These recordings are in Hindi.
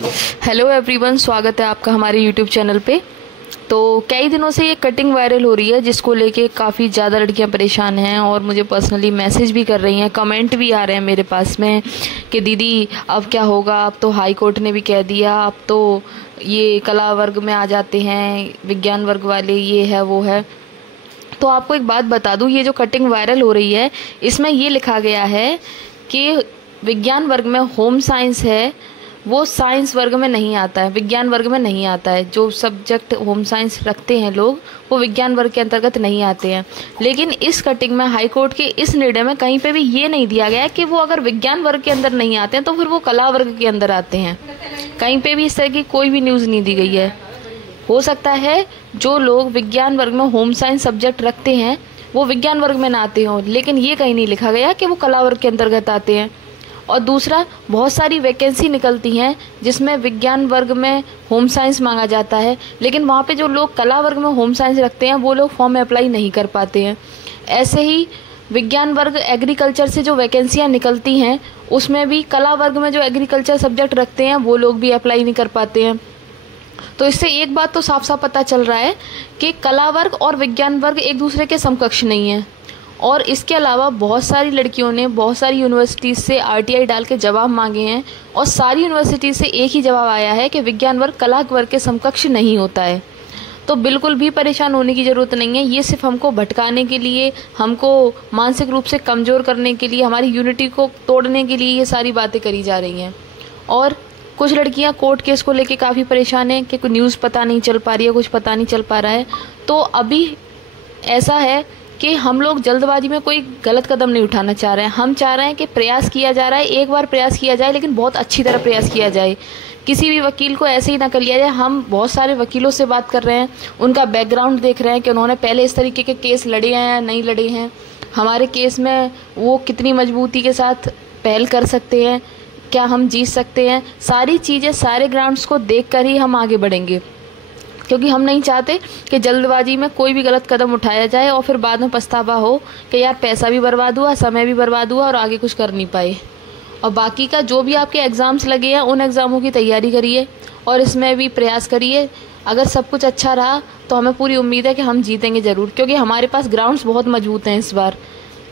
हेलो एवरीवन, स्वागत है आपका हमारे यूट्यूब चैनल पे। तो कई दिनों से ये कटिंग वायरल हो रही है जिसको लेके काफ़ी ज़्यादा लड़कियां परेशान हैं और मुझे पर्सनली मैसेज भी कर रही हैं, कमेंट भी आ रहे हैं मेरे पास में कि दीदी अब क्या होगा, अब तो हाई कोर्ट ने भी कह दिया, अब तो ये कला वर्ग में आ जाते हैं, विज्ञान वर्ग वाले, ये है वो है। तो आपको एक बात बता दूं, ये जो कटिंग वायरल हो रही है इसमें ये लिखा गया है कि विज्ञान वर्ग में होम साइंस है वो साइंस वर्ग में नहीं आता है, विज्ञान वर्ग में नहीं आता है। जो सब्जेक्ट होम साइंस रखते हैं लोग वो विज्ञान वर्ग के अंतर्गत नहीं आते हैं। लेकिन इस कटिंग में हाई कोर्ट के इस निर्णय में कहीं पे भी ये नहीं दिया गया है कि वो अगर विज्ञान वर्ग के अंदर नहीं आते हैं तो फिर वो कला वर्ग के अंदर आते हैं। कहीं पे भी इस तरह की कोई भी न्यूज़ नहीं दी गई है। हो सकता है जो लोग विज्ञान वर्ग में होम साइंस सब्जेक्ट रखते हैं वो विज्ञान वर्ग में ना आते हों, लेकिन ये कहीं नहीं लिखा गया कि वो कला वर्ग के अंतर्गत आते हैं। और दूसरा, बहुत सारी वैकेंसी निकलती हैं जिसमें विज्ञान वर्ग में होम साइंस मांगा जाता है, लेकिन वहाँ पे जो लोग कला वर्ग में होम साइंस रखते हैं वो लोग फॉर्म में अप्लाई नहीं कर पाते हैं। ऐसे ही विज्ञान वर्ग एग्रीकल्चर से जो वैकेंसियाँ निकलती हैं उसमें भी कला वर्ग में जो एग्रीकल्चर सब्जेक्ट रखते हैं वो लोग भी अप्लाई नहीं कर पाते हैं। तो इससे एक बात तो साफ साफ पता चल रहा है कि कला वर्ग और विज्ञान वर्ग एक दूसरे के समकक्ष नहीं है। और इसके अलावा बहुत सारी लड़कियों ने बहुत सारी यूनिवर्सिटीज़ से आरटीआई डाल के जवाब मांगे हैं और सारी यूनिवर्सिटी से एक ही जवाब आया है कि विज्ञान वर्ग कला वर्ग के समकक्ष नहीं होता है। तो बिल्कुल भी परेशान होने की ज़रूरत नहीं है। ये सिर्फ हमको भटकाने के लिए, हमको मानसिक रूप से कमज़ोर करने के लिए, हमारी यूनिटी को तोड़ने के लिए ये सारी बातें करी जा रही हैं। और कुछ लड़कियां कोर्ट केस को लेके काफ़ी परेशान हैं कि कोई न्यूज़ पता नहीं चल पा रही है, कुछ पता नहीं चल पा रहा है। तो अभी ऐसा है कि हम लोग जल्दबाजी में कोई गलत कदम नहीं उठाना चाह रहे हैं। हम चाह रहे हैं कि प्रयास किया जा रहा है, एक बार प्रयास किया जाए लेकिन बहुत अच्छी तरह प्रयास किया जाए। किसी भी वकील को ऐसे ही ना कर लिया जाए। हम बहुत सारे वकीलों से बात कर रहे हैं, उनका बैकग्राउंड देख रहे हैं कि उन्होंने पहले इस तरीके के केस लड़े हैं या नहीं लड़े हैं, हमारे केस में वो कितनी मजबूती के साथ पहल कर सकते हैं, क्या हम जीत सकते हैं। सारी चीज़ें, सारे ग्राउंड्स को देखकर ही हम आगे बढ़ेंगे, क्योंकि हम नहीं चाहते कि जल्दबाजी में कोई भी गलत कदम उठाया जाए और फिर बाद में पछतावा हो कि यार पैसा भी बर्बाद हुआ, समय भी बर्बाद हुआ और आगे कुछ कर नहीं पाए। और बाकी का जो भी आपके एग्ज़ाम्स लगे हैं उन एग्ज़ामों की तैयारी करिए और इसमें भी प्रयास करिए। अगर सब कुछ अच्छा रहा तो हमें पूरी उम्मीद है कि हम जीतेंगे ज़रूर, क्योंकि हमारे पास ग्राउंड्स बहुत मजबूत हैं। इस बार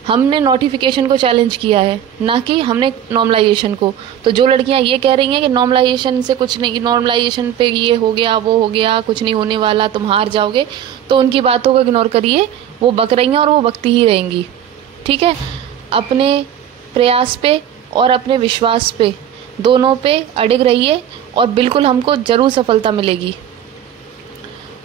हमने नोटिफिकेशन को चैलेंज किया है, ना कि हमने नॉर्मलाइजेशन को। तो जो लड़कियां ये कह रही हैं कि नॉर्मलाइजेशन से कुछ नहीं, नॉर्मलाइजेशन पे ये हो गया वो हो गया, कुछ नहीं होने वाला, तुम हार जाओगे, तो उनकी बातों को इग्नोर करिए। वो बक रही हैं और वो बकती ही रहेंगी। ठीक है, अपने प्रयास पे और अपने विश्वास पे, दोनों पे अडिग रहिए और बिल्कुल हमको ज़रूर सफलता मिलेगी।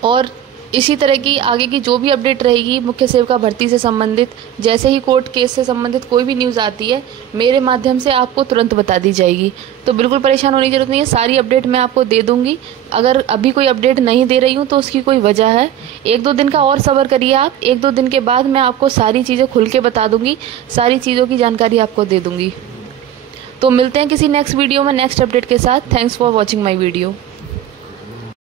और इसी तरह की आगे की जो भी अपडेट रहेगी मुख्य सेविका भर्ती से संबंधित, जैसे ही कोर्ट केस से संबंधित कोई भी न्यूज़ आती है मेरे माध्यम से आपको तुरंत बता दी जाएगी। तो बिल्कुल परेशान होने की जरूरत नहीं है, सारी अपडेट मैं आपको दे दूंगी। अगर अभी कोई अपडेट नहीं दे रही हूँ तो उसकी कोई वजह है। 1-2 दिन का और सब्र करिए आप, 1-2 दिन के बाद मैं आपको सारी चीज़ें खुल के बता दूंगी, सारी चीज़ों की जानकारी आपको दे दूंगी। तो मिलते हैं किसी नेक्स्ट वीडियो में नेक्स्ट अपडेट के साथ। Thanks for watching my video.